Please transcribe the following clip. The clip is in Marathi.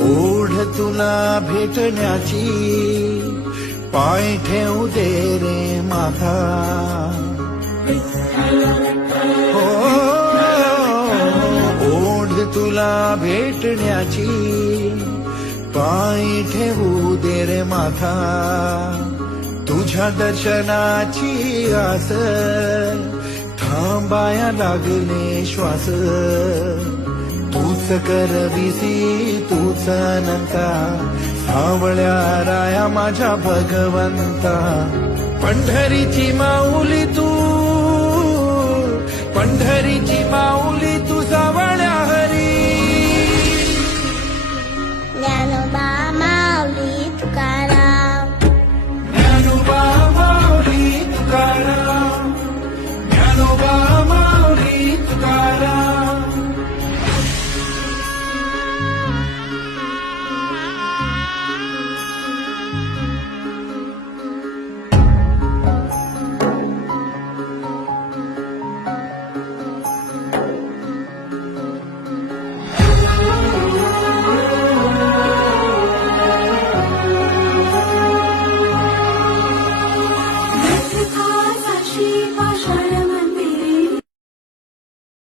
ओढ तुला भेटण्याची, पाय ठेवू दे रे माथा. हो, ओढ तुला भेटण्याची, पाय ठेवू दे रे माथा. तुझ्या दर्शनाची आस, थांबाया लागले श्वास. तूच करविसी तूच अनंता, सावळ्या राया माझ्या भगवंता. पंढरीची माऊली तू,